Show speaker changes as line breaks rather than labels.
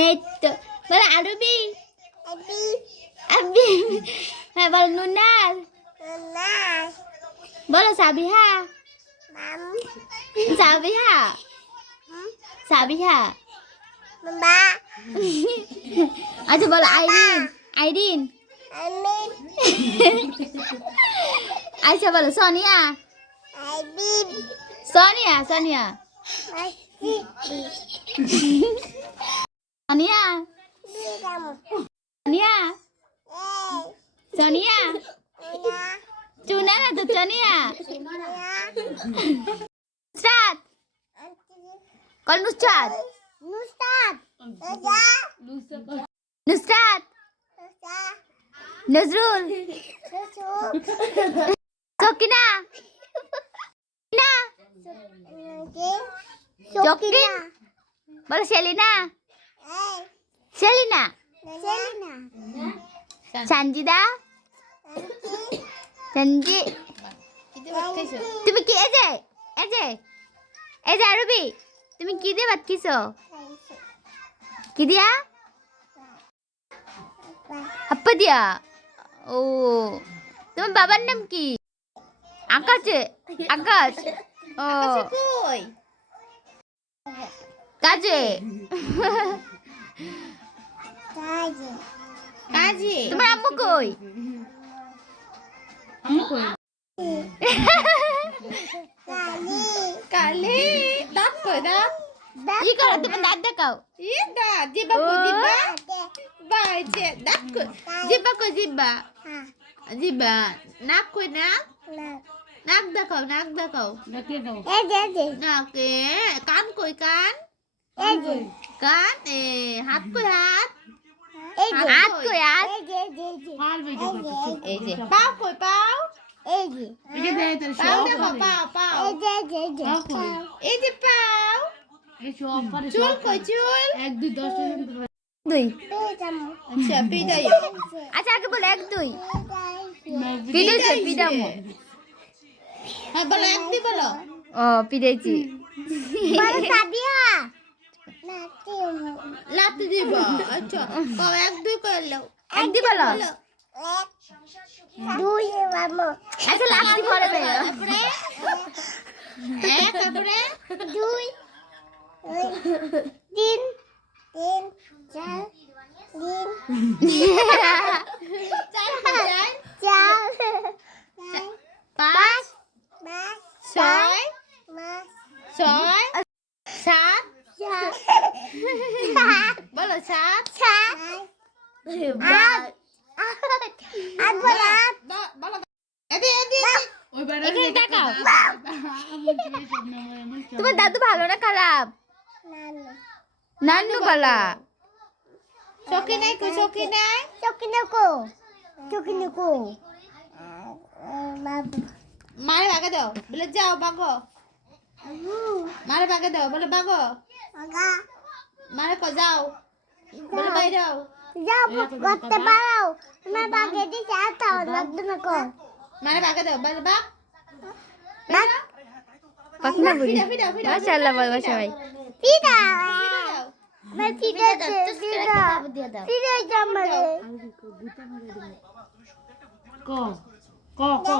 এই তো বলো আরবি? আবি হ্যাঁ বলো নুনাল? বলো সাবিহা? সাবিহা? সাবিহা? আচ্ছা বলো আইরিন? আইরিন? আচ্ছা বলো সোনিয়া? সোনিয়া সোনিয়া। সোনিয়া? সোনিয়া? সোনিয়া? চুনা না তো সোনিয়া নুসরাত? কল নুসরাত? নুসরাত নজরুল? সকিনা না চকিন। বলো সেলিনা সেলিনা সঞ্জিদা সঞ্জি তুমি কি যে এই যে আরবি তুমি কি দিয়ে ভাত কিছো কি দিয়া হাপ্পা দিয়া ও তোমার বাবার নাম কি আকাশ আকাশ ও
কই
কাজে
কাজে
তোমার আম্মু কই
আমি কই কালি দাঁত কই দাঁত
কি করো তোমার দাঁত দেখাও
ই দাঁত জিবা কই জিবা বাইছে দাঁত কই জিবা কই জিবা জিবা নাক কই নাক নাক দেখাও নাক দেখাও নাকে কান কই কান কান এ হাত কই হাত।
হাত কই হাত।
এই যে পাও কই পাও? পাও দেখো পাও পাও। এই যে পাও চুল কই চুল?
দুই
আচ্ছা
আচ্ছা আগে বলো এক দুই। পিড়ামো
হ্যাঁ বলো এক দি বলো।
ও পিড়েছি
লাতি দিব আচ্ছা কও এক দুই করল
এক দি বলো
বলো
আচ্ছা লাস্টি পরে বেরো
তারপরে এক তারপরে চার চার পাঁচ বলো সাত। বলো।
তাকাও। তোমার দাদু ভালো না খারাপ? নানু গলা
চকি নাই কই চকি নাই? মারে বাগে দাও। বলে যাও বাগো। মারে বাগে দাও বলে বাগো। মারে কো যাও বলে বাইরে যাও
করতে পারো আমার বাগে দিতে আতাও লাগবে না কো
মারে বাগে দাও বলে
বুড়ি
ফিরা ফিরা ফিরা
মাশাআল্লাহ বলবা সবাই
আমার জামারে
ক ক